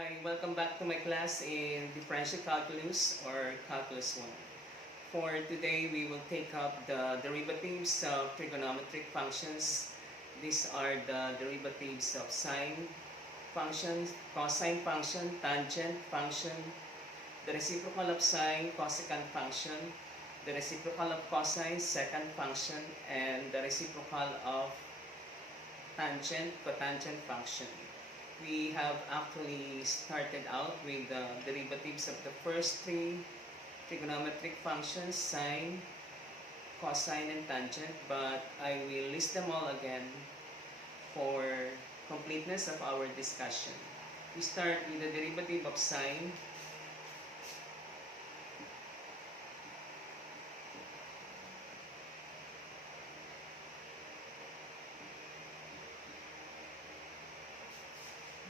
Hi, welcome back to my class in Differential Calculus or Calculus 1. For today, we will take up the derivatives of trigonometric functions. These are the derivatives of sine function, cosine function, tangent function, the reciprocal of sine, cosecant function, the reciprocal of cosine, secant function, and the reciprocal of tangent, cotangent function. We have actually started out with the derivatives of the first three trigonometric functions, sine, cosine, and tangent, but I will list them all again for completeness of our discussion. We start with the derivative of sine.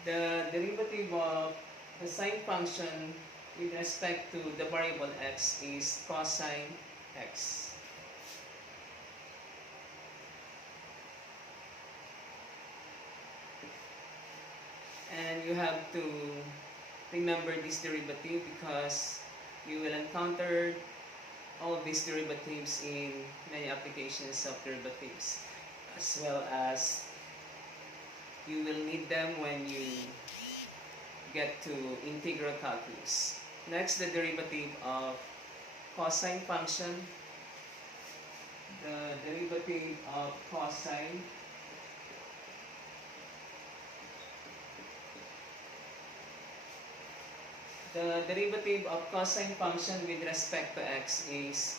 The derivative of the sine function with respect to the variable x is cosine x. And you have to remember this derivative because you will encounter all these derivatives in many applications of derivatives, as well as you will need them when you get to integral calculus. Next, the derivative of cosine function. The derivative of cosine function with respect to x is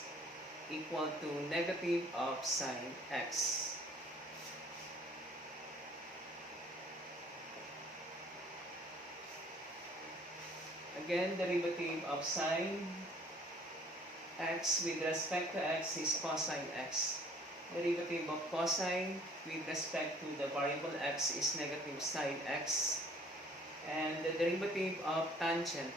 equal to negative of sine x. Again, derivative of sine x with respect to x is cosine x. Derivative of cosine with respect to the variable x is negative sine x. And the derivative of tangent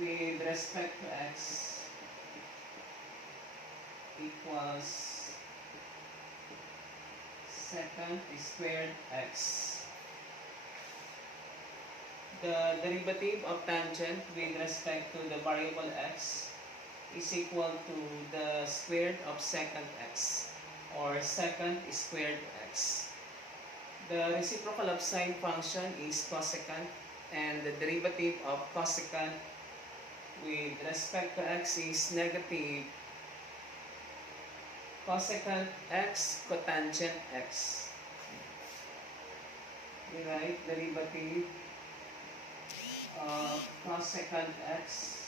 with respect to x equals secant squared x. The derivative of tangent with respect to the variable x is equal to the squared of secant x, or secant squared x. The reciprocal of sine function is cosecant, and the derivative of cosecant with respect to x is negative cosecant x cotangent x. We write derivative of cosecant x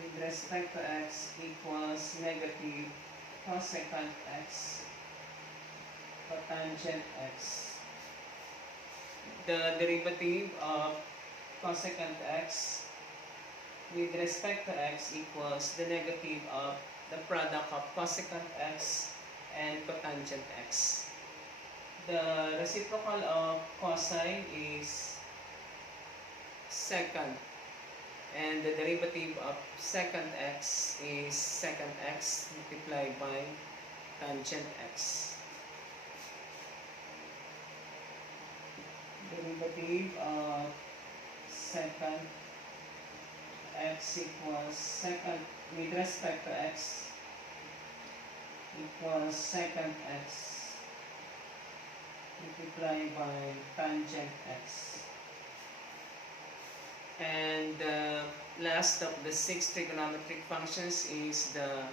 with respect to x equals negative cosecant x cotangent x. The derivative of cosecant x with respect to x equals the negative of the product of cosecant x and cotangent x. The reciprocal of cosine is secant, and the derivative of secant x is secant x multiplied by tangent x. Derivative of secant x equals secant with respect to x equals secant x multiplied by tangent x. And the last of the 6 trigonometric functions is the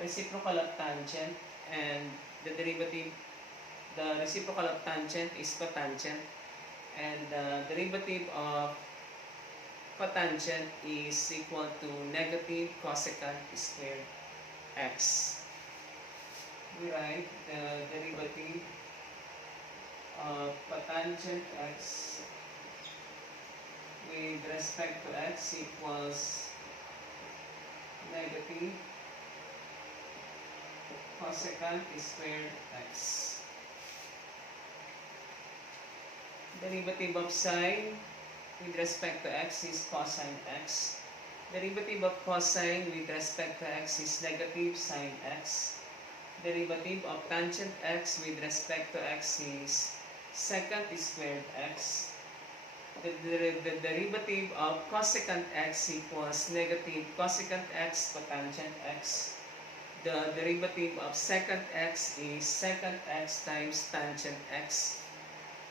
reciprocal of tangent, and the reciprocal of tangent is cotangent, and the derivative of cotangent is equal to negative cosecant squared x. We write the derivative of cotangent x with respect to x equals negative cosecant squared x. Derivative of sine with respect to x is cosine x. Derivative of cosine with respect to x is negative sine x. Derivative of tangent x with respect to x is secant squared x. The derivative of cosecant x equals negative cosecant x cotangent x. The derivative of secant x is secant x times tangent x.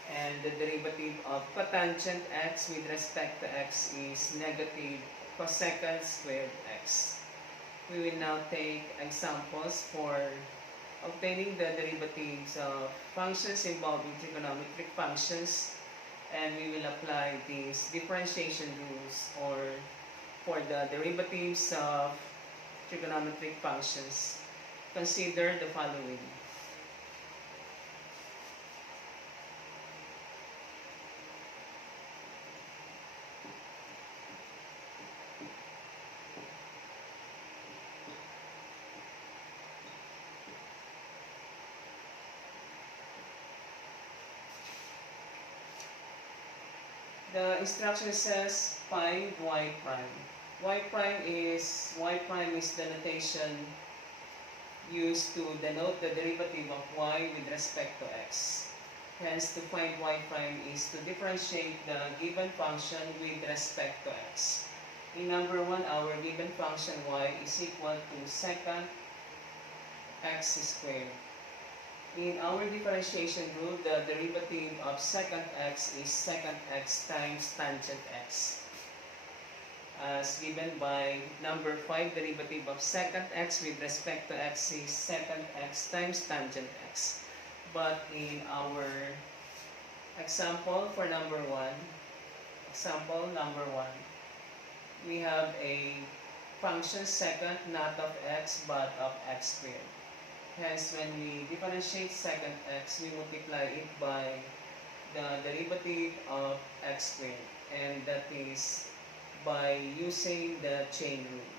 And the derivative of cotangent x with respect to x is negative cosecant squared x. We will now take examples for obtaining the derivatives of functions involving trigonometric functions, and we will apply these differentiation rules for the derivatives of trigonometric functions. Consider the following. The instruction says find y prime. Y prime is the notation used to denote the derivative of y with respect to x. Hence, to find y prime is to differentiate the given function with respect to x. In number 1, our given function y is equal to secant x squared. In our differentiation rule, the derivative of secant x is secant x times tangent x. As given by number 5, derivative of secant x with respect to x is secant x times tangent x. But in our example for number 1, we have a function secant not of x but of x squared. Hence, when we differentiate secant x, we multiply it by the derivative of x squared, and that is by using the chain rule.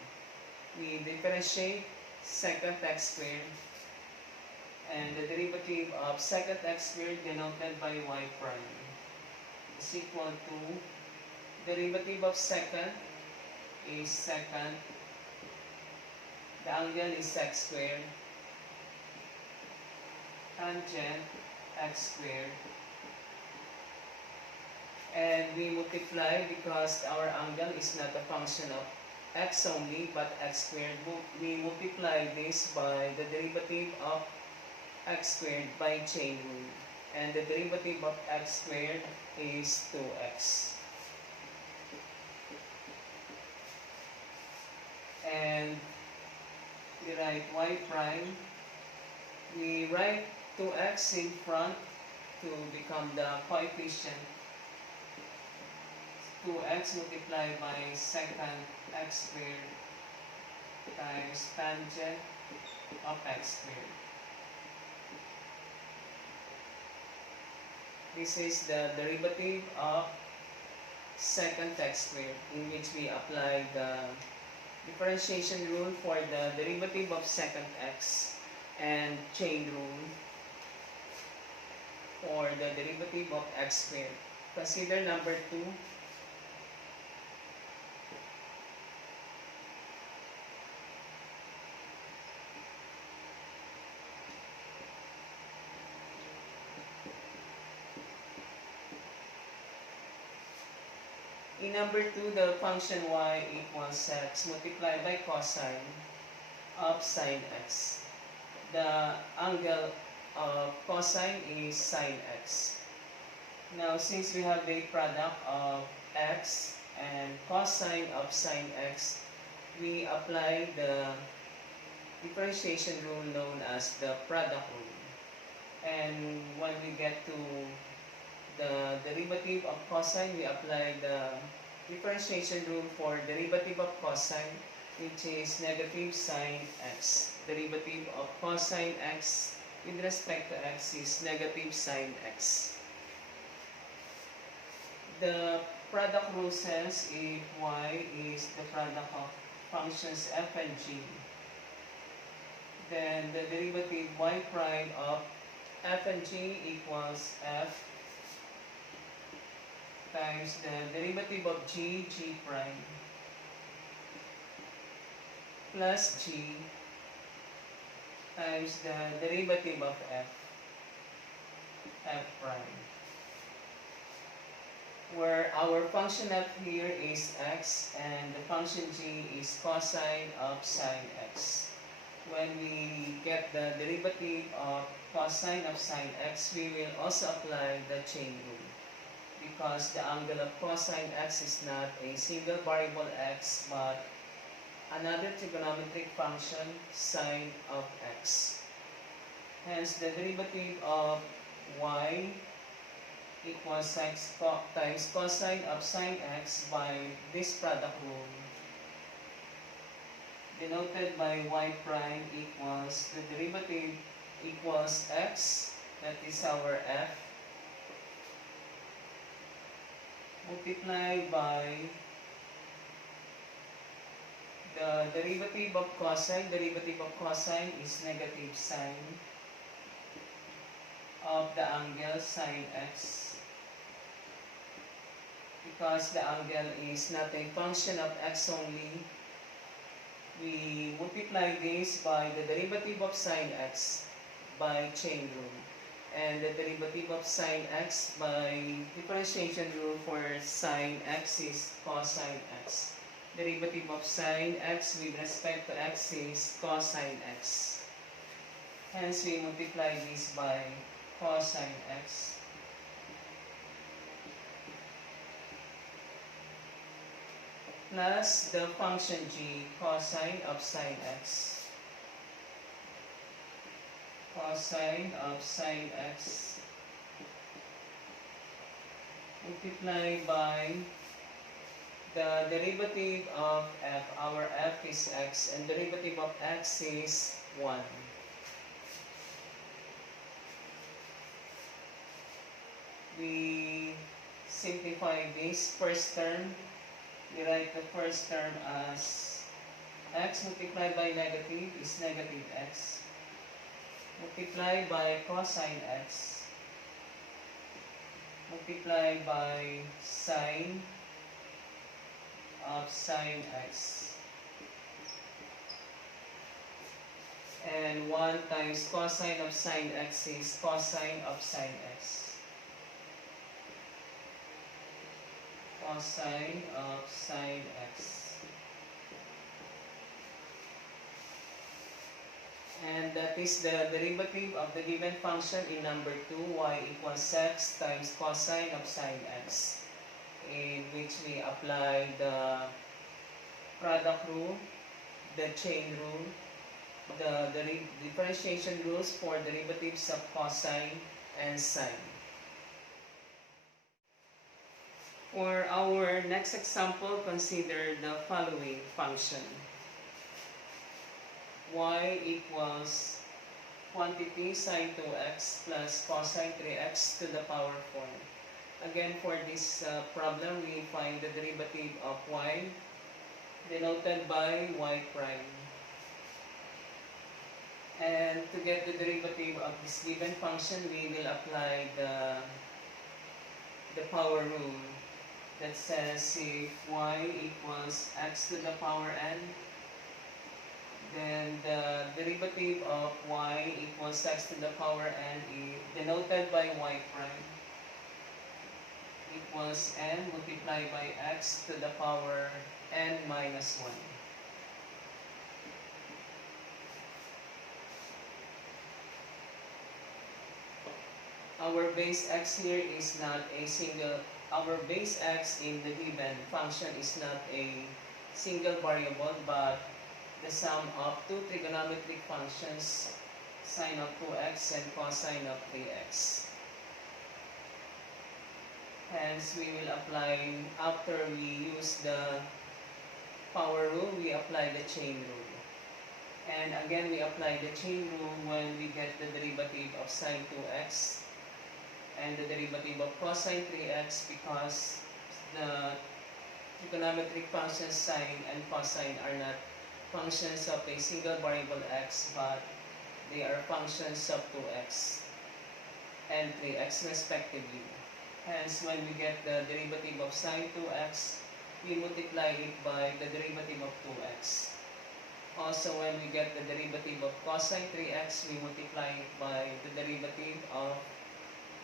We differentiate secant x squared, and the derivative of secant x squared denoted by y prime is equal to derivative of secant is secant, the angle is x squared, tangent x squared, and we multiply because our angle is not a function of x only but x squared. We multiply this by the derivative of x squared by chain rule, and the derivative of x squared is 2x. And we write y prime. We write 2x in front to become the coefficient. 2x multiplied by secant x squared times tangent of x squared. This is the derivative of secant x squared, in which we apply the differentiation rule for the derivative of secant x and chain rule for the derivative of x squared. Consider number 2. In number 2, the function y equals x multiplied by cosine of sine x. The angle of cosine is sine x. Now, since we have the product of x and cosine of sine x, we apply the differentiation rule known as the product rule. And when we get to the derivative of cosine, we apply the differentiation rule for derivative of cosine, which is negative sine x. Derivative of cosine x with respect to x is negative sine x. The product rule says if y is the product of functions f and g, then the derivative y prime of f and g equals f times the derivative of g prime plus g times the derivative of f prime, where our function f here is x and the function g is cosine of sine x. When we get the derivative of cosine of sine x, we will also apply the chain rule, because the angle of cosine x is not a single variable x but another trigonometric function sine of x. Hence, the derivative of y equals x times cosine of sine x by this product rule, denoted by y prime equals the derivative equals x, that is our f, multiplied by the derivative of cosine. Derivative of cosine is negative sine of the angle sine x. Because the angle is not a function of x only, we multiply this by the derivative of sine x by chain rule, and the derivative of sine x by differentiation rule for sine x is cosine x. Derivative of sine x with respect to x is cosine x. Hence, we multiply this by cosine x plus the function g cosine of sine x. Cosine of sine x multiplied by the derivative of f. Our f is x and derivative of x is 1. We simplify this first term. We write the first term as x multiplied by negative is negative x, multiplied by cosine x, multiplied by sine of sine x, and 1 times cosine of sine x is cosine of sine x. Cosine of sine x. And that is the derivative of the given function in number 2, y equals x times cosine of sine x, in which we apply the product rule, the chain rule, the differentiation rules for derivatives of cosine and sine. For our next example, consider the following function. Y equals quantity sine 2x plus cosine 3x to the power 4. Again, for this problem, we find the derivative of y, denoted by y prime. And to get the derivative of this given function, we will apply the power rule that says if y equals x to the power n, then the derivative of y equals x to the power n is denoted by y prime equals n multiplied by x to the power n minus 1. Our base x here is not a single, our base x in the given function is not a single variable but the sum of two trigonometric functions, sine of 2x and cosine of 3x. Hence, we will apply, after we use the power rule, we apply the chain rule. And again, we apply the chain rule when we get the derivative of sine 2x and the derivative of cosine 3x, because the trigonometric functions sine and cosine are not functions of a single variable x, but they are functions of 2x and 3x respectively. Hence, when we get the derivative of sine 2x, we multiply it by the derivative of 2x. Also, when we get the derivative of cosine 3x, we multiply it by the derivative of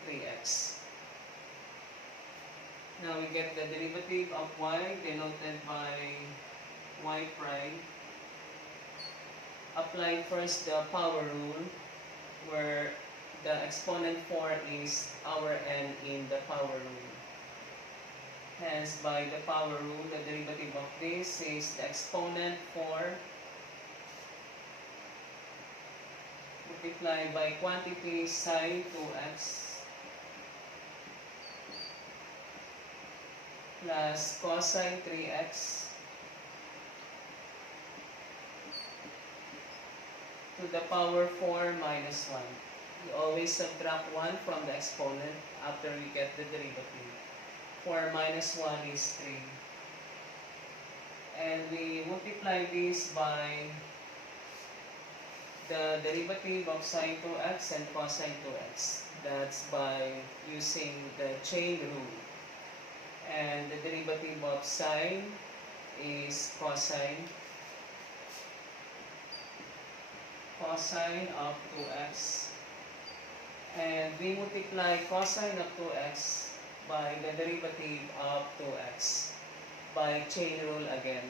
3x. Now we get the derivative of y denoted by y prime. Apply first the power rule, where the exponent 4 is our n in the power rule. Hence, by the power rule, the derivative of this is the exponent 4 multiplied by quantity sine 2x plus cosine 3x to the power 4 minus 1. We always subtract 1 from the exponent after we get the derivative. 4 minus 1 is 3. And we multiply this by the derivative of sine 2x and cosine 2x. That's by using the chain rule. And the derivative of sine is cosine of 2x. And we multiply cosine of 2x by the derivative of 2x by chain rule again.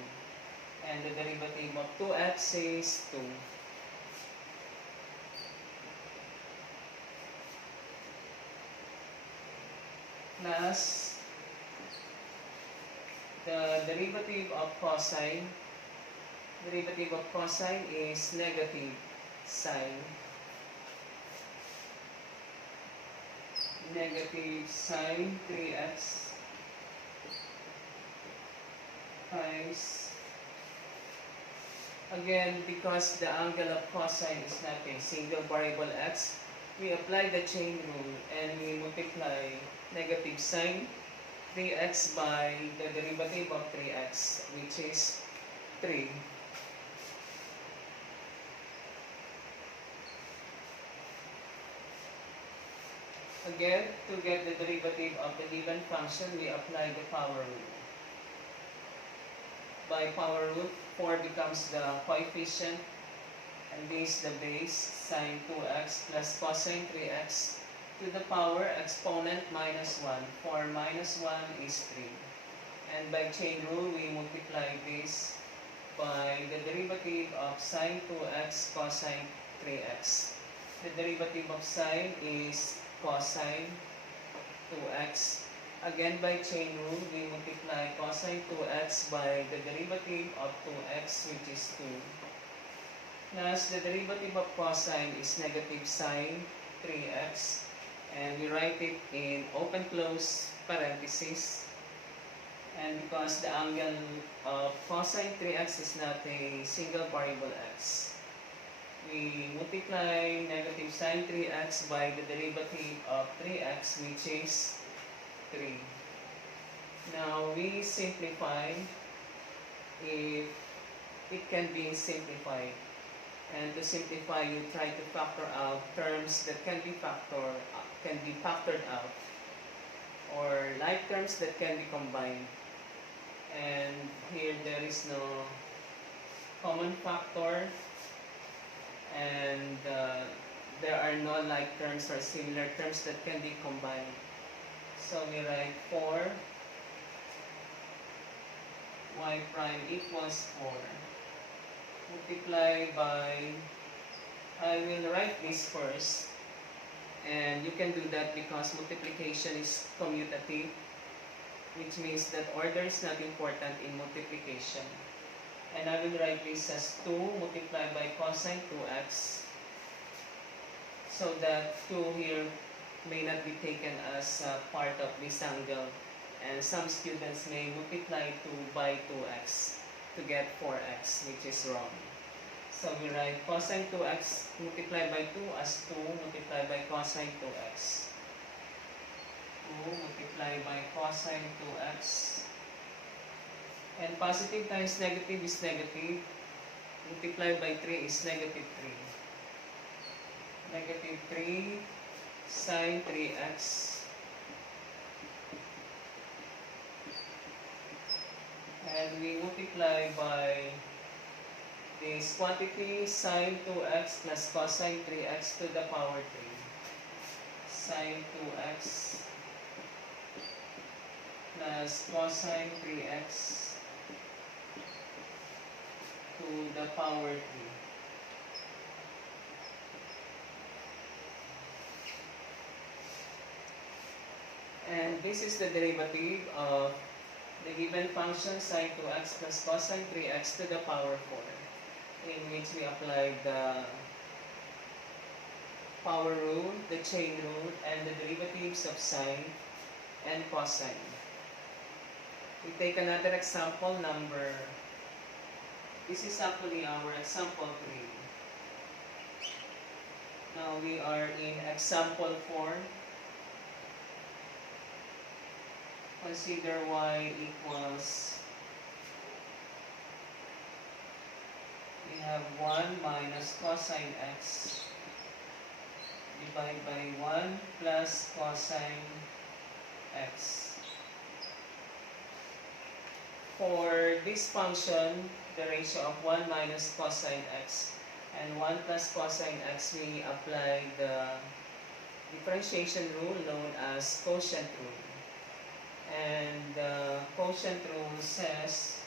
And the derivative of 2x is 2. Plus the derivative of cosine. Derivative of cosine is negative sine. Negative sine 3x times, again, because the angle of cosine is not a single variable x, we apply the chain rule and we multiply negative sine 3x by the derivative of 3x, which is 3. Again, to get the derivative of the given function, we apply the power rule. By power rule, 4 becomes the coefficient, and this is the base, sine 2x plus cosine 3x to the power exponent minus 1. 4 minus 1 is 3. And by chain rule, we multiply this by the derivative of sine 2x cosine 3x. The derivative of sine is cosine 2x. Again, by chain rule, we multiply cosine 2x by the derivative of 2x, which is 2. Plus, the derivative of cosine is negative sine 3x. And we write it in open-close parentheses. And because the angle of cosine 3x is not a single variable x, we multiply negative sine 3x by the derivative of 3x, which is 3. Now, we simplify if it can be simplified. And to simplify, you try to factor out terms that can be factored out, or like terms that can be combined. And here there is no common factor, and there are no like terms or similar terms that can be combined. So we write 4 y prime equals 4 multiply by, I will write this first, and you can do that because multiplication is commutative, which means that order is not important in multiplication. And I will write this as 2 multiplied by cosine 2x, so that 2 here may not be taken as part of this angle, and some students may multiply 2 by 2x to get 4x, which is wrong. So we write cosine 2x multiplied by 2 as 2 multiplied by cosine 2x. 2 multiplied by cosine 2x. And positive times negative is negative. Multiplied by 3 is negative 3. Negative 3 sine 3x. And we multiply by this quantity sine 2x plus cosine 3x to the power 3. Sine 2x plus cosine 3x to the power 3. And this is the derivative of the given function sine 2x plus cosine 3x to the power 4, in which we apply the power rule, the chain rule, and the derivatives of sine and cosine. We take another example number. This is actually our example 3. Now we are in example 4. Consider y equals, we have 1 minus cosine x divided by 1 plus cosine x. For this function, the ratio of 1 minus cosine x and 1 plus cosine x, we apply the differentiation rule known as quotient rule. And the quotient rule says,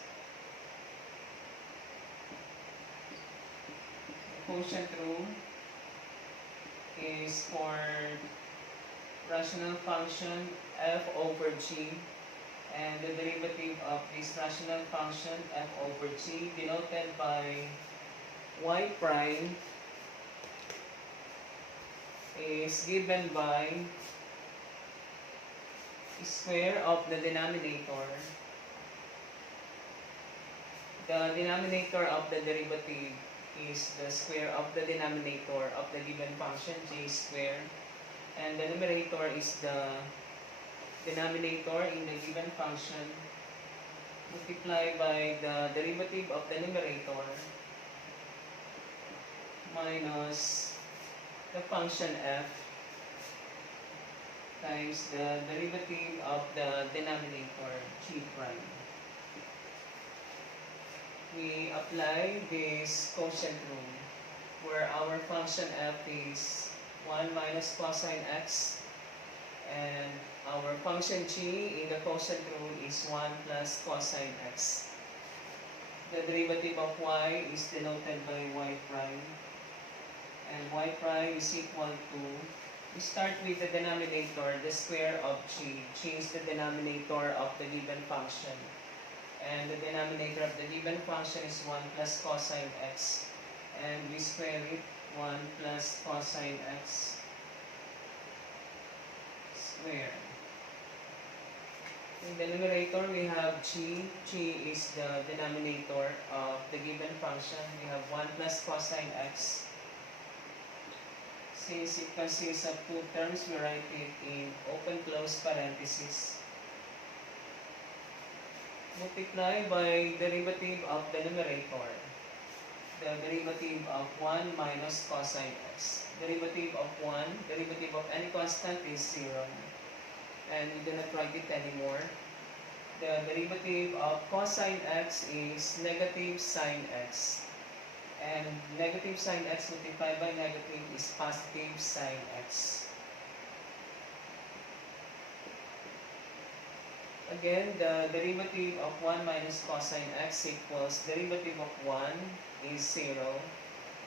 the quotient rule is for rational function f over g, and the derivative of this rational function f over g denoted by y prime is given by square of the denominator. The denominator of the derivative is the square of the denominator of the given function j squared, and the numerator is the denominator in the given function multiplied by the derivative of the numerator minus the function f times the derivative of the denominator g prime. We apply this quotient rule where our function f is 1 minus cosine x and our function g in the quotient rule is 1 plus cosine x. The derivative of y is denoted by y prime, and y prime is equal to, we start with the denominator, the square of g. G is the denominator of the given function. And the denominator of the given function is 1 plus cosine x. And we square it, 1 plus cosine x squared. In the numerator, we have g. G is the denominator of the given function. We have 1 plus cosine x. Since it consists of two terms, we write it in open close parentheses. Multiply by derivative of the numerator. The derivative of 1 minus cosine x. Derivative of 1, derivative of any constant is 0. And we do not write it anymore. The derivative of cosine x is negative sine x. And negative sine x multiplied by negative is positive sine x. Again, the derivative of 1 minus cosine x equals derivative of 1 is 0.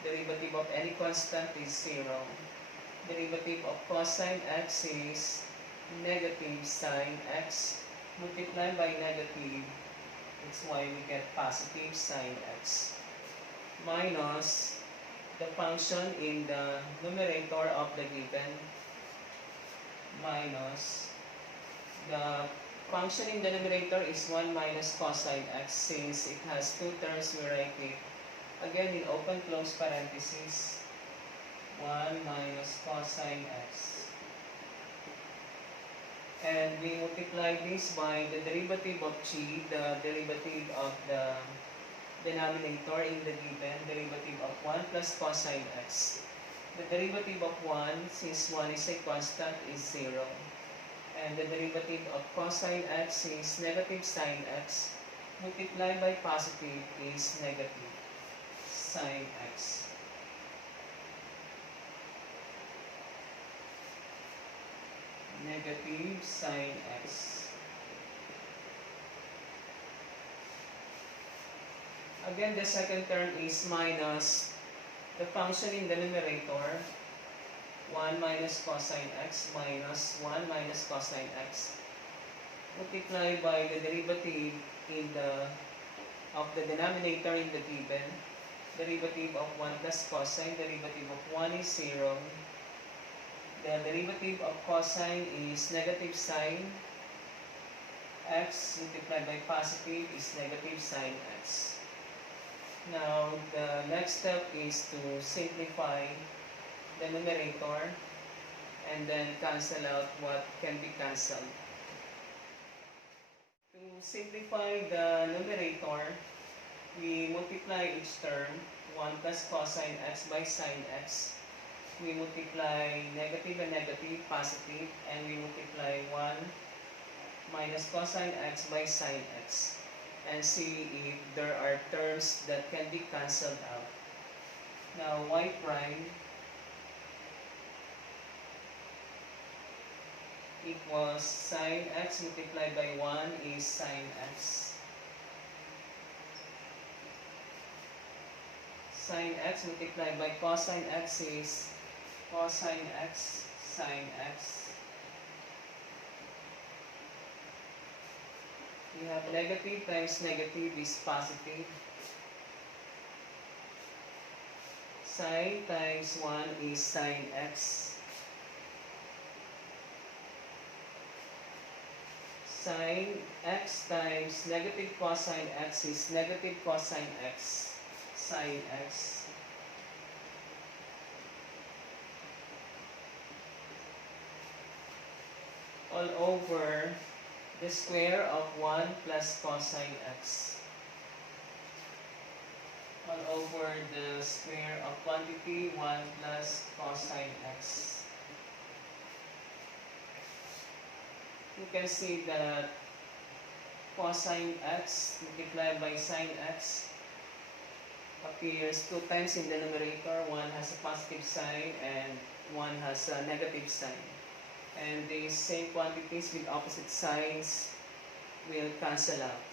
Derivative of any constant is 0. Derivative of cosine x is negative sine x multiplied by negative. That's why we get positive sine x. Minus the function in the numerator of the given minus the function in the numerator is 1 minus cosine x. Since it has two terms, we write it again in open close parentheses, 1 minus cosine x. And we multiply this by the derivative of g, the derivative of the denominator in the given, derivative of 1 plus cosine x. The derivative of 1, since 1 is a constant, is 0. And the derivative of cosine x is negative sine x multiplied by positive is negative sine x. Negative sine x. Again, the second term is minus the function in the numerator, 1 minus cosine x minus 1 minus cosine x, multiplied by the derivative of the denominator in the given. Derivative of 1 plus cosine, derivative of 1 is 0. The derivative of cosine is negative sine x multiplied by positive is negative sine x. Now, the next step is to simplify the numerator and then cancel out what can be cancelled. To simplify the numerator, we multiply each term, 1 plus cosine x by sine x. We multiply negative and negative, positive, and we multiply 1 minus cosine x by sine x. And see if there are terms that can be cancelled out. Now, y prime equals sine x multiplied by 1 is sine x. Sine x multiplied by cosine x is cosine x sine x. We have negative times negative is positive. Sine times 1 is sine x. Sine x times negative cosine x is negative cosine x, sine x. All over the square of 1 plus cosine x. All over the square of quantity 1 plus cosine x. You can see that cosine x multiplied by sine x appears 2 times in the numerator. One has a positive sign and one has a negative sign. And these same quantities with opposite signs will cancel out.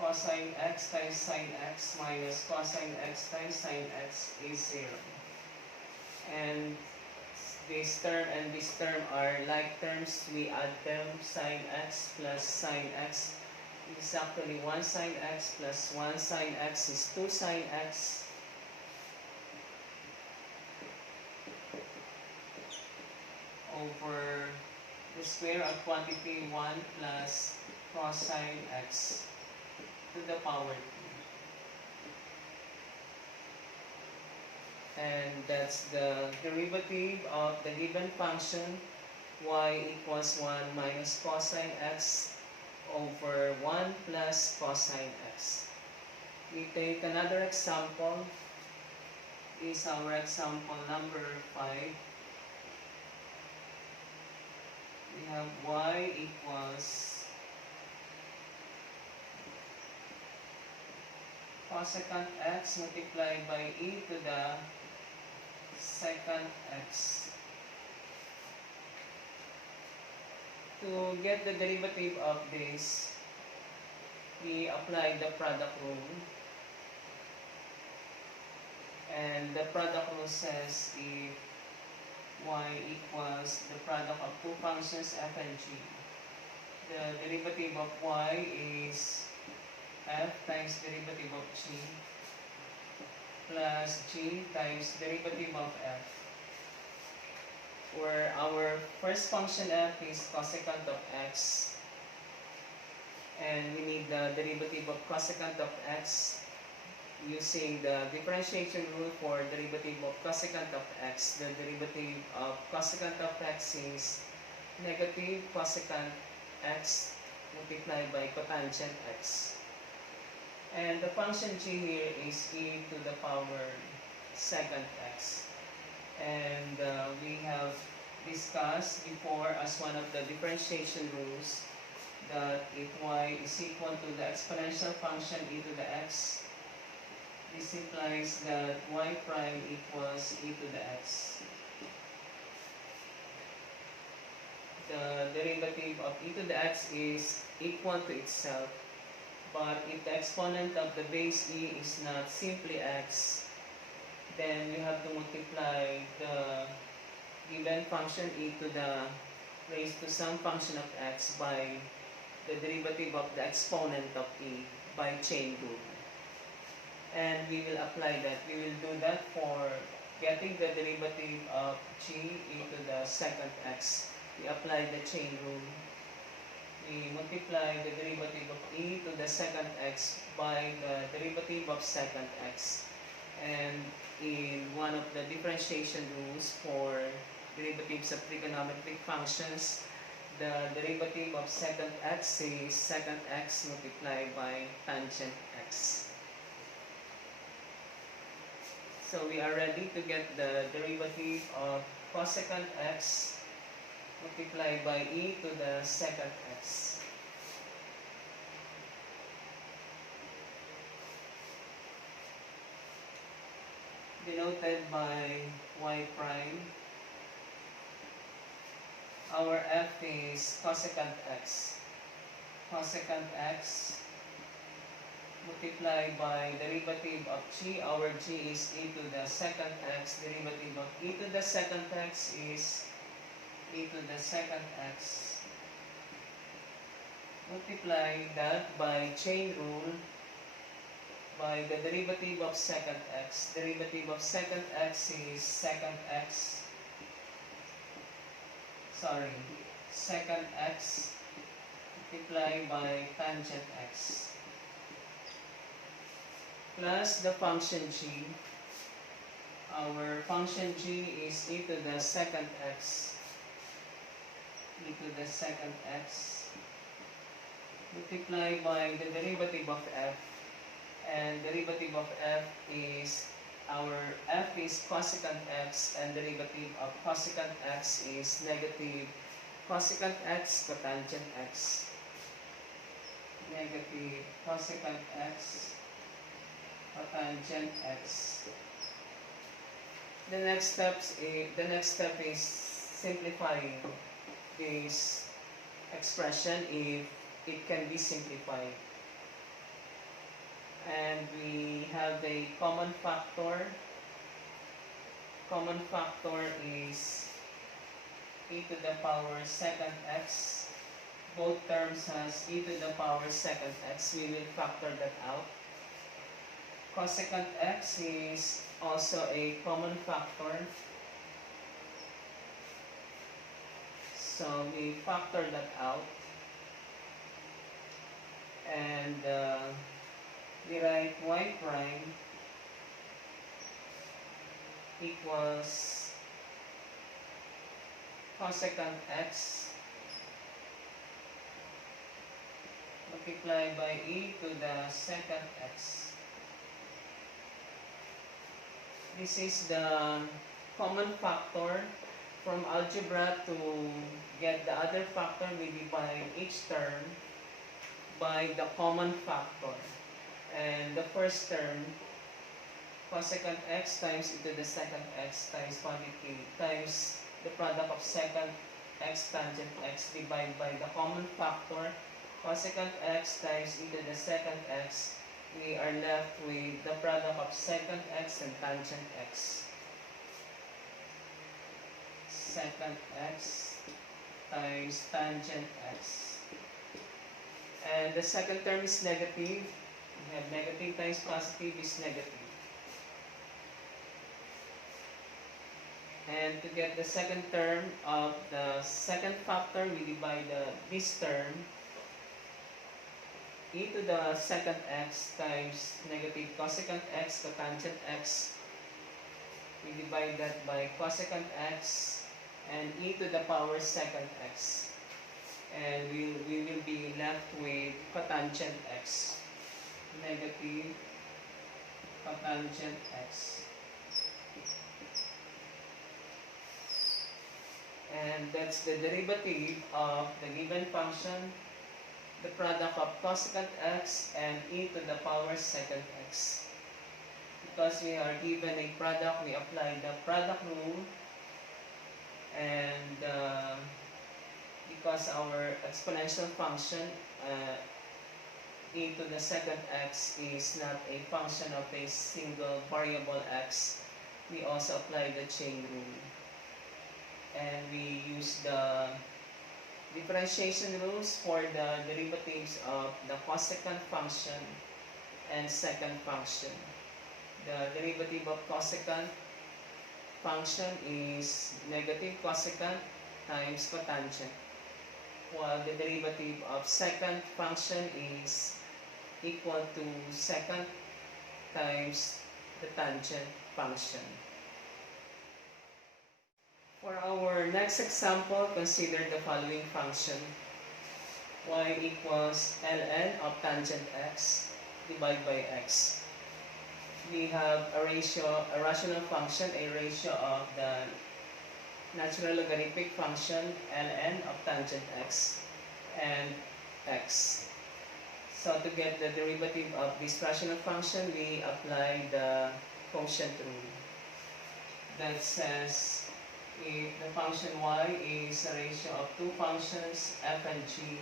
Cosine x times sine x minus cosine x times sine x is 0. And this term and this term are like terms. We add them. Sine x plus sine x is actually 1 sine x plus 1 sine x is 2 sine x. Over the square of quantity 1 plus cosine x to the power 2. And that's the derivative of the given function y equals 1 minus cosine x over 1 plus cosine x. We take another example. This is our example number 5. We have y equals cosecant x multiplied by e to the secant x. To get the derivative of this, we apply the product rule. And the product rule says if y equals the product of two functions f and g, the derivative of y is f times derivative of g plus g times derivative of f, where our first function f is cosecant of x, and we need the derivative of cosecant of x using the differentiation rule for derivative of cosecant of x. The derivative of cosecant of x is negative cosecant x multiplied by cotangent x. And the function g here is e to the power secant x. And we have discussed before as one of the differentiation rules that if y is equal to the exponential function e to the x, This implies that y prime equals e to the x. The derivative of e to the x is equal to itself. But if the exponent of the base e is not simply x, then you have to multiply the given function e to the raised to some function of x by the derivative of the exponent of e by chain rule. And we will apply that. We will do that for getting the derivative of g e to the second x. We apply the chain rule. We multiply the derivative of e to the second x by the derivative of second x. And in one of the differentiation rules for derivatives of trigonometric functions, the derivative of second x is second x multiplied by tangent x. So we are ready to get the derivative of cosecant x multiplied by e to the second x. Denoted by y prime. Our f is cosecant x. Cosecant x multiplied by derivative of g. Our g is e to the second x. Derivative of e to the second x is e to the second x. Multiply that by chain rule by the derivative of second x. Derivative of second x is second x. Second x multiplied by tangent x. Plus the function g. Our function g is e to the second x. E to the second x multiplied by the derivative of f. And derivative of f is, our f is cosecant x, and derivative of cosecant x is negative cosecant x cotangent x. Negative cosecant x cotangent x. The next step is simplifying this expression if it can be simplified. And we have a common factor. Common factor is e to the power second x. Both terms has e to the power second x. We will factor that out. Cosecant x is also a common factor. So we factor that out. And we write y prime equals cosecant x multiplied by e to the second x. This is the common factor. From algebra, to get the other factor, we divide each term by the common factor. And the first term, cosecant x times e to the second x times quantity times the product of secant x tangent x divided by the common factor, cosecant x times e to the second x. We are left with the product of secant x and tangent x. Secant x times tangent x. And the second term is negative. We have negative times positive is negative. And to get the second term of the second factor, we divide this term, e to the second x times negative cosecant x cotangent x. We divide that by cosecant x and e to the power second x. And we will be left with cotangent x. Negative cotangent x. And that's the derivative of the given function, the product of cosecant x and e to the power second x. because we are given a product, we apply the product rule, and because our exponential function e to the second x is not a function of a single variable x, we also apply the chain rule. And we use the differentiation rules for the derivatives of the cosecant function and secant function. The derivative of cosecant function is negative cosecant times cotangent, while the derivative of secant function is equal to secant times the tangent function. For our next example, consider the following function. Y equals ln of tangent x divided by x. We have a rational function, a ratio of the natural logarithmic function ln of tangent x and x. So to get the derivative of this rational function, we apply the quotient rule. That says if the function y is a ratio of two functions f and g,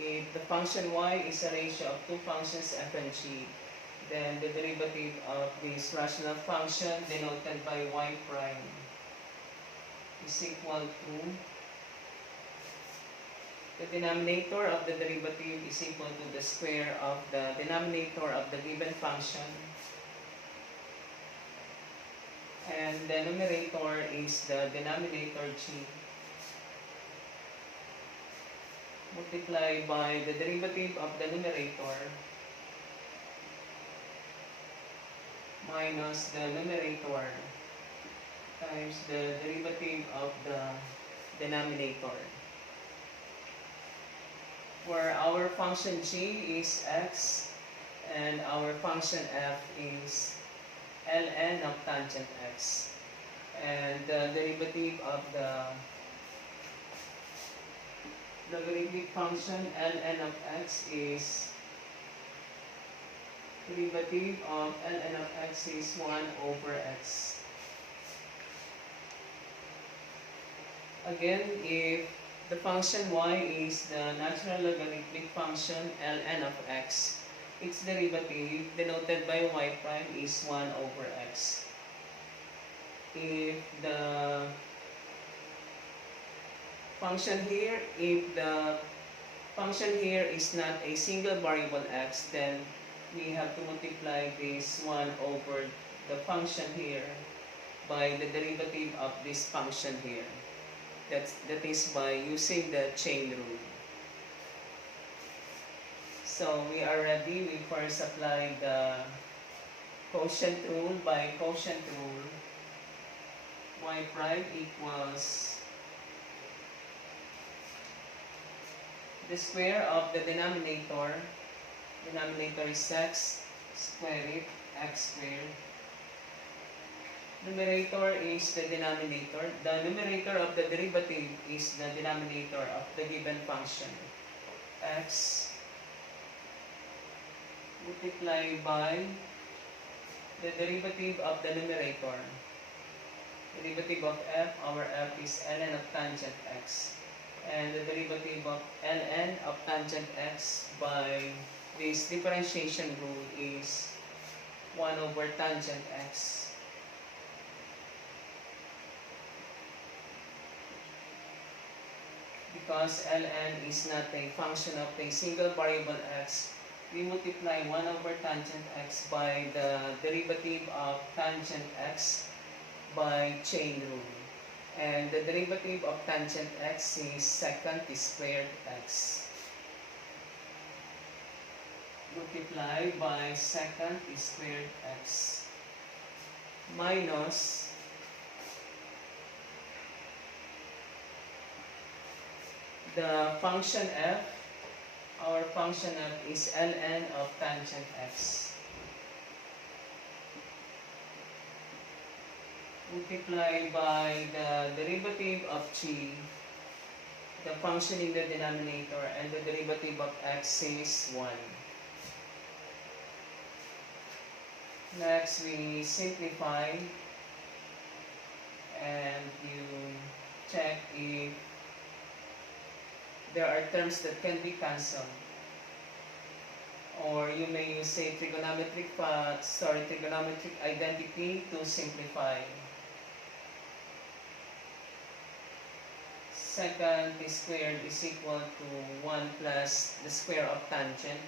if the function y is a ratio of two functions f and g, then the derivative of this rational function denoted by y prime is equal to the denominator of the derivative is equal to the square of the denominator of the given function, and the numerator is the denominator g multiplied by the derivative of the numerator minus the numerator times the derivative of the denominator. Where our function g is x and our function f is ln of tangent x, and the derivative of the logarithmic function ln of x is derivative of ln of x is 1 over x. Again, if the function y is the natural logarithmic function ln of x, its derivative denoted by y prime is 1 over x. If the function here is not a single variable x, then we have to multiply this 1 over the function here by the derivative of this function here. That is by using the chain rule. So we are ready. We first apply the quotient rule. By quotient rule, y prime equals the square of the denominator. Denominator is x, square it, x squared. Numerator is the denominator. The numerator of the derivative is the denominator of the given function, x multiplied by the derivative of the numerator. Derivative of f, our f is ln of tangent x. And the derivative of ln of tangent x by this differentiation rule is 1 over tangent x. Because ln is not a function of a single variable x, we multiply 1 over tangent x by the derivative of tangent x by chain rule. And the derivative of tangent x is secant squared x. Multiply by secant squared x minus the function f. Our function f is ln of tangent x. Multiplied by the derivative of g, the function in the denominator, and the derivative of x is 1. Next, we simplify and you check if there are terms that can be cancelled. Or you may use a trigonometric identity to simplify. Second, t squared is equal to 1 plus the square of tangent.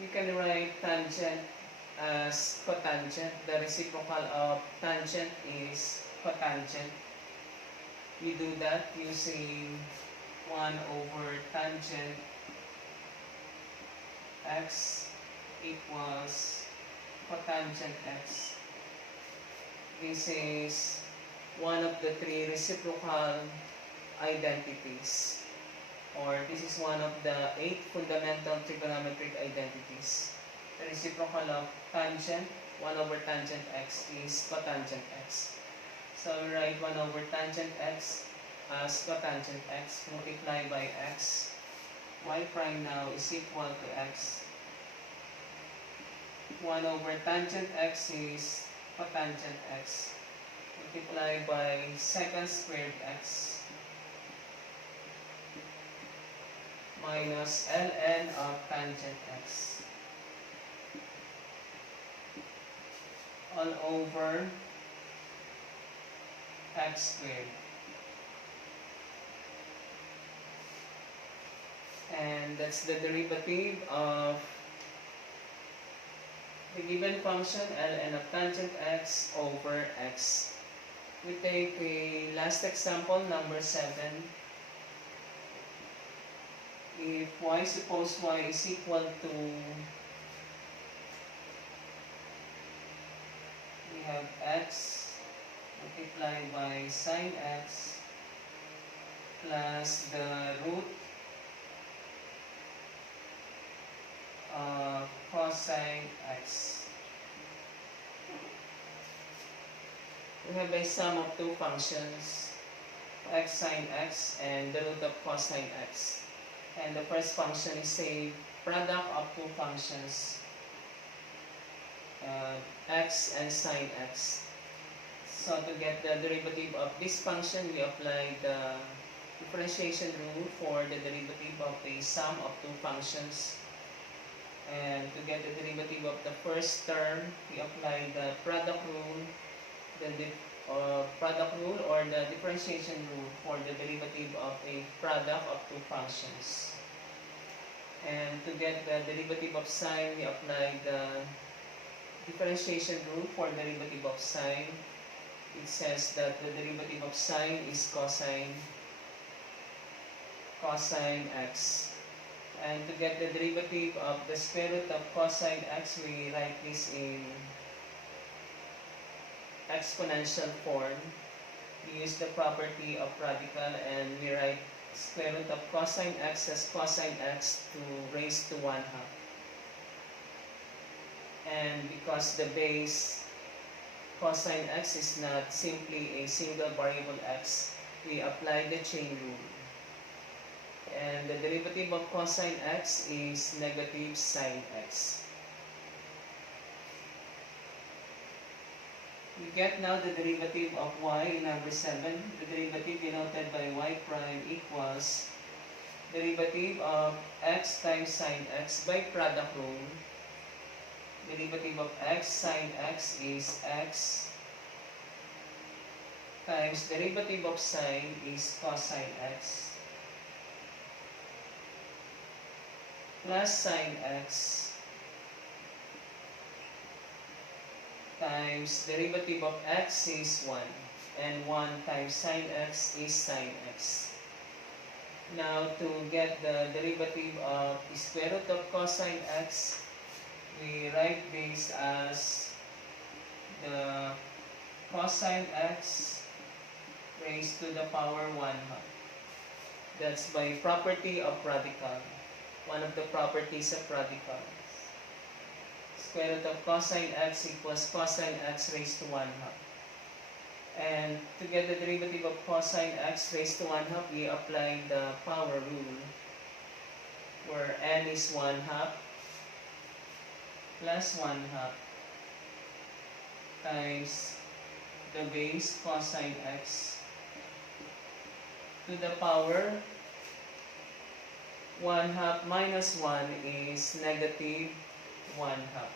You can write tangent as cotangent. The reciprocal of tangent is cotangent. We do that using 1 over tangent x equals cotangent x. This is one of the three reciprocal identities, or this is one of the 8 fundamental trigonometric identities. The reciprocal of tangent, 1 over tangent x, is cotangent x. So we write 1 over tangent x as cotangent x multiplied by x. Y prime now is equal to x. 1 over tangent x is cotangent x multiplied by secant squared x minus ln of tangent x all over x squared. And that's the derivative of the given function ln of tangent x over x. We take a last example, number 7. If suppose y is equal to, we have x multiplied by sine x plus the root of cosine x. We have a sum of two functions, x sine x and the root of cosine x. And the first function is a product of two functions, x and sine x. So to get the derivative of this function, we apply the differentiation rule for the derivative of a sum of two functions. And to get the derivative of the first term, we apply the product rule, product rule or the differentiation rule for the derivative of a product of two functions. And to get the derivative of sine, we apply the differentiation rule for derivative of sine. It says that the derivative of sine is cosine x. And to get the derivative of the square root of cosine x, we write this in exponential form. We use the property of radical and we write square root of cosine x as cosine x to raise to 1/2. And because the base cosine x is not simply a single variable x, we apply the chain rule. And the derivative of cosine x is negative sine x. We get now the derivative of y in number 7. The derivative denoted by y prime equals derivative of x times sine x by product rule. Derivative of x sine x is x times derivative of sine is cosine x plus sine x times derivative of x is 1 and 1 times sine x is sine x. Now to get the derivative of the square root of cosine x, we write this as the cosine x raised to the power 1/2. That's by property of radical. One of the properties of radical. Square root of cosine x equals cosine x raised to 1/2. And to get the derivative of cosine x raised to 1/2, we apply the power rule, where n is 1/2 plus 1/2 times the base cosine x to the power 1/2 minus 1 is negative 1/2.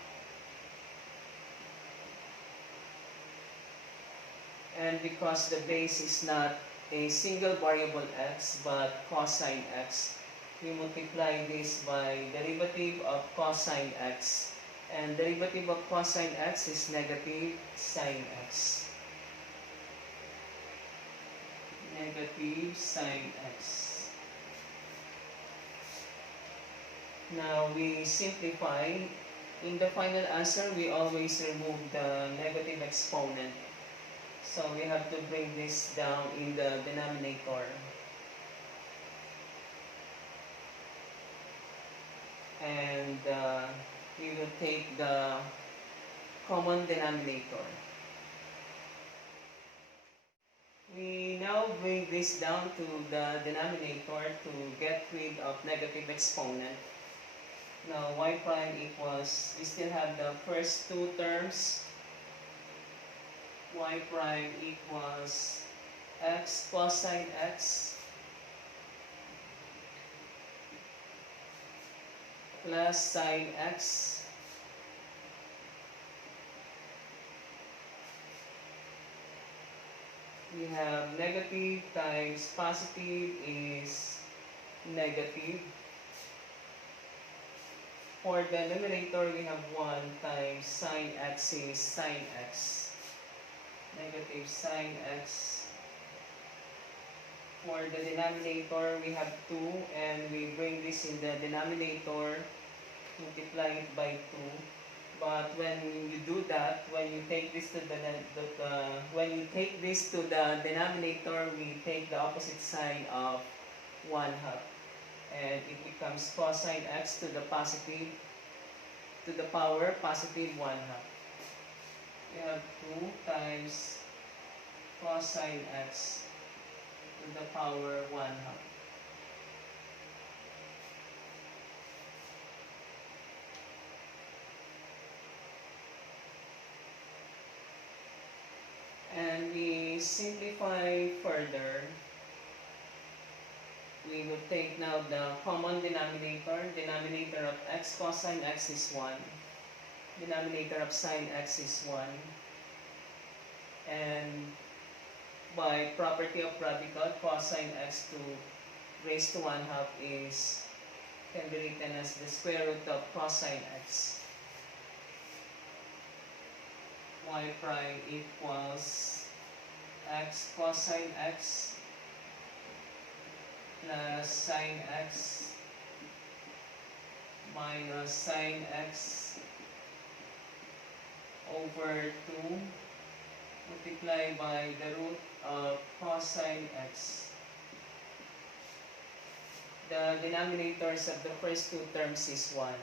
And because the base is not a single variable x but cosine x, we multiply this by derivative of cosine x. And derivative of cosine x is negative sine x. Negative sine x. Now we simplify. In the final answer, we always remove the negative exponent. So we have to bring this down in the denominator. And we will take the common denominator. We now bring this down to the denominator to get rid of negative exponent. Now y prime equals, we still have the first two terms. Y prime equals x cosine x plus sine x we have negative times positive is negative. For the numerator, we have 1 times sine x is sine x. Negative sine x. For the denominator, we have 2, and we bring this in the denominator, multiply it by 2. But when you do that, when you take this to the denominator, we take the opposite sign of 1/2, and it becomes cosine x to the power positive 1/2. We have 2 times cosine x to the power 1/2. And we simplify further. We will take now the common denominator. Denominator of x cosine x is 1. Denominator of sine x is 1. And by property of radical, cosine x to raised to 1/2 can be written as the square root of cosine x. Y prime equals x cosine x plus sine x minus sine x over 2 multiplied by the root of cosine x. The denominators of the first two terms is 1.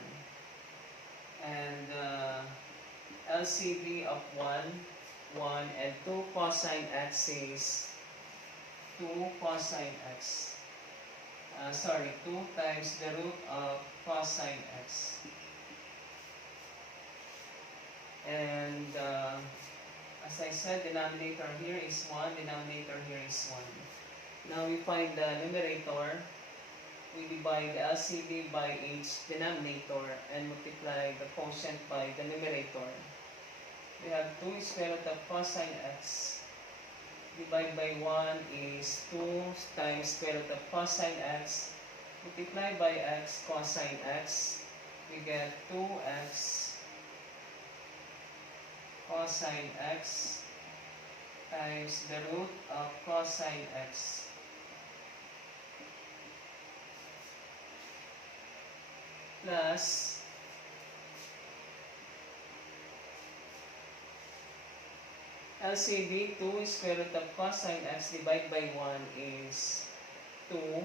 And LCD of 1 and 2 cosine x is 2 cosine x. 2 times the root of cosine x. And as I said, denominator here is 1, denominator here is 1. Now we find the numerator. We divide the LCD by each denominator and multiply the quotient by the numerator. We have 2 square root of cosine x. Divided by 1 is 2 times square root of cosine x. Multiplied by x cosine x. We get 2x cosine x times the root of cosine x plus LCD 2 square root of cosine x divided by 1 is 2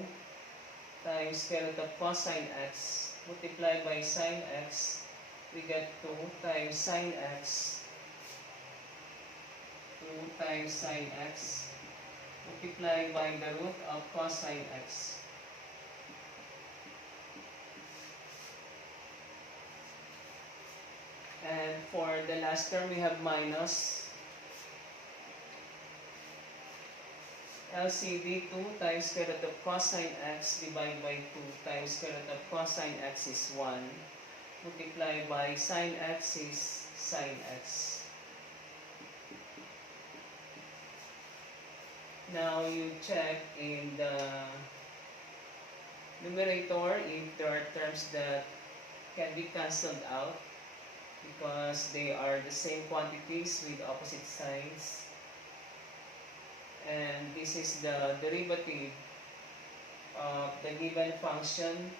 times square root of cosine x multiplied by sine x. We get 2 times sine x 2 times sine x multiplied by the root of cosine x. And for the last term, we have minus LCD 2 times square root of cosine x divided by 2 times square root of cosine x is 1 multiplied by sine x is sine x. Now you check in the numerator if there are terms that can be cancelled out because they are the same quantities with opposite signs. And this is the derivative of the given function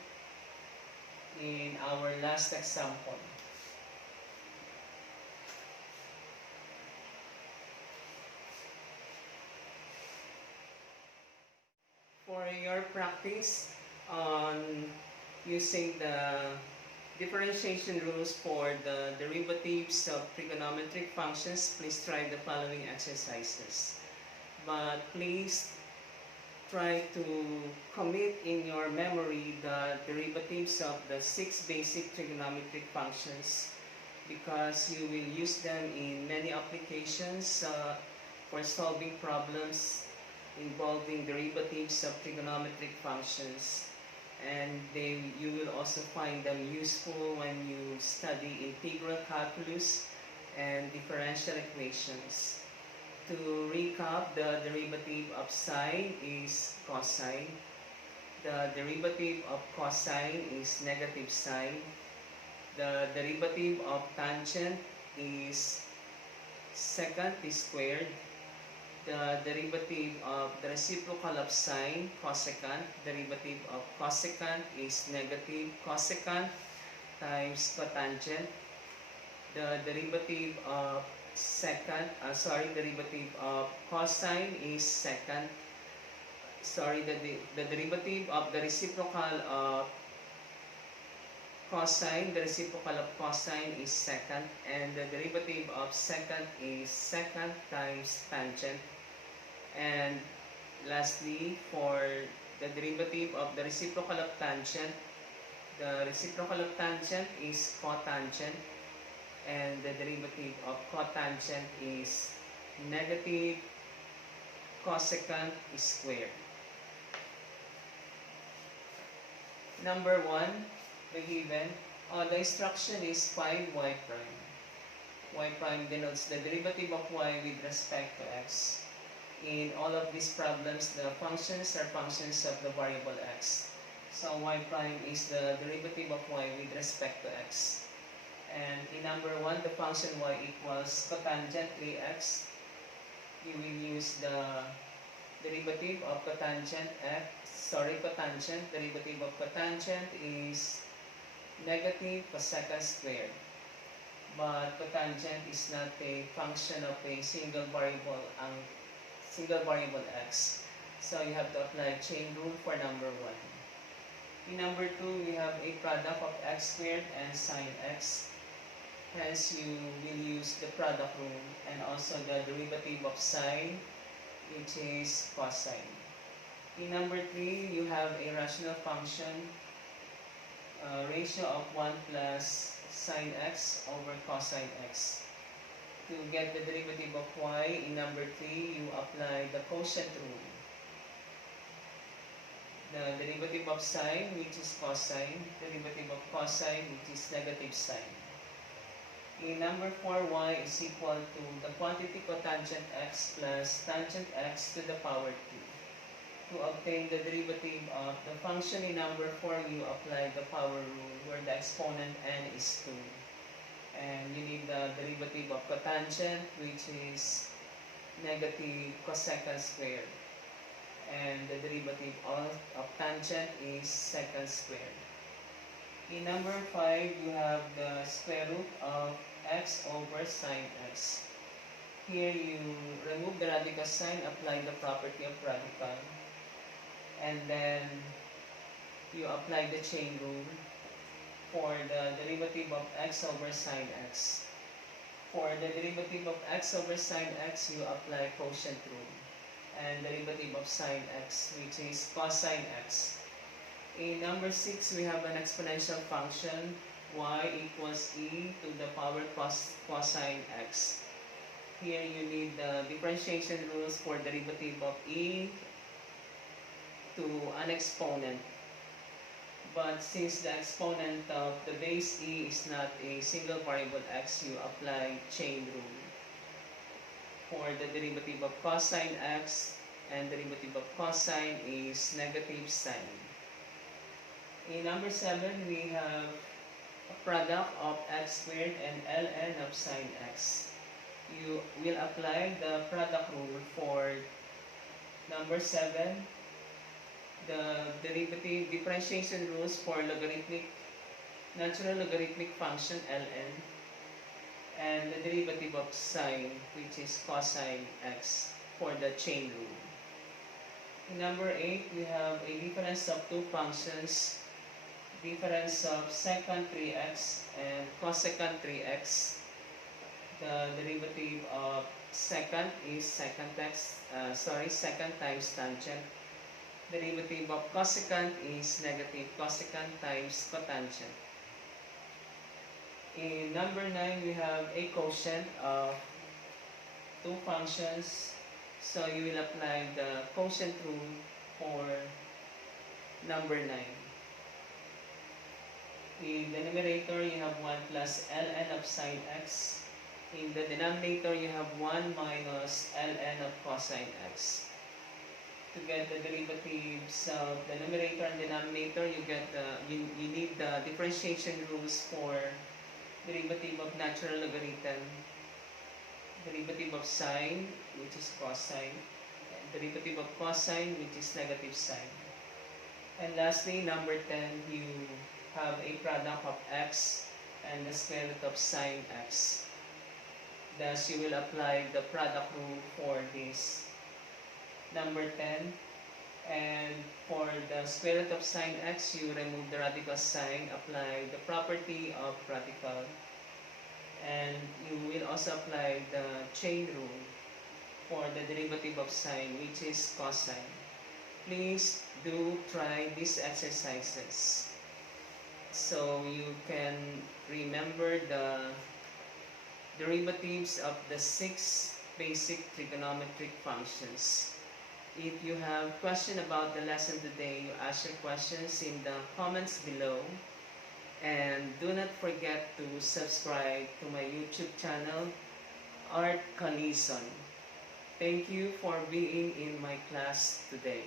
in our last example. For your practice on using the differentiation rules for the derivatives of trigonometric functions, please try the following exercises. But please try to commit in your memory the derivatives of the 6 basic trigonometric functions because you will use them in many applications for solving problems involving derivatives of trigonometric functions, and you will also find them useful when you study integral calculus and differential equations. To recap, the derivative of sine is cosine, the derivative of cosine is negative sine, the derivative of tangent is secant squared, the derivative of the reciprocal of sine, cosecant, derivative of cosecant is negative cosecant times cotangent, the derivative of derivative of cosine is secant, the derivative of the reciprocal of cosine, the reciprocal of cosine is secant, and the derivative of secant is secant times tangent. And lastly, for the derivative of the reciprocal of tangent, the reciprocal of tangent is cotangent, and the derivative of cotangent is negative cosecant squared. Number 1, the given, the instruction is 5y prime. Y prime denotes the derivative of y with respect to x. In all of these problems, the functions are functions of the variable x. So y prime is the derivative of y with respect to x. And in number 1, the function y equals cotangent 3x. You will use the derivative of cotangent cotangent. Derivative of cotangent is negative cosecant squared. But cotangent is not a function of a single variable x. So you have to apply chain rule for number 1. In number 2, we have a product of x squared and sine x. Hence, you will use the product rule and also the derivative of sine, which is cosine. In number 3, you have a rational function, ratio of 1 plus sine x over cosine x. To get the derivative of y, in number 3, you apply the quotient rule. The derivative of sine, which is cosine, derivative of cosine, which is negative sine. In number 4, y is equal to the quantity cotangent x plus tangent x to the power 2. To obtain the derivative of the function in number 4, you apply the power rule where the exponent n is 2. And you need the derivative of cotangent, which is negative cosecant squared. And the derivative of tangent is secant squared. In number 5, you have the square root of x over sine x. Here you remove the radical sign, apply the property of radical, and then you apply the chain rule for the derivative of x over sine x. For the derivative of x over sine x, you apply quotient rule. And derivative of sine x, which is cosine x. In number 6, we have an exponential function, y equals e to the power cosine x. Here you need the differentiation rules for derivative of e to an exponent. But since the exponent of the base e is not a single variable x, you apply chain rule. For the derivative of cosine x and derivative of cosine is negative sine. In number 7, we have a product of x squared and ln of sine x. You will apply the product rule for number 7, the derivative differentiation rules for natural logarithmic function ln, and the derivative of sine, which is cosine x, for the chain rule. In number 8, we have a difference of two functions, difference of secant 3x and cosecant 3x. The derivative of secant is secant times tangent. Derivative of cosecant is negative cosecant times cotangent. In number 9, we have a quotient of two functions. So you will apply the quotient rule for number 9. In the numerator, you have 1 plus ln of sine x. In the denominator, you have 1 minus ln of cosine x. To get the derivatives of the numerator and denominator, you need the differentiation rules for derivative of natural logarithm, derivative of sine, which is cosine, and derivative of cosine, which is negative sine. And lastly, number 10, you have a product of x and the square root of sine x. Thus, you will apply the product rule for this number 10. And for the square root of sine x, you remove the radical sign, apply the property of radical, and you will also apply the chain rule for the derivative of sine, which is cosine. Please do try these exercises so you can remember the derivatives of the 6 basic trigonometric functions. If you have question about the lesson today, you ask your questions in the comments below. And do not forget to subscribe to my YouTube channel, Art Kalison. Thank you for being in my class today.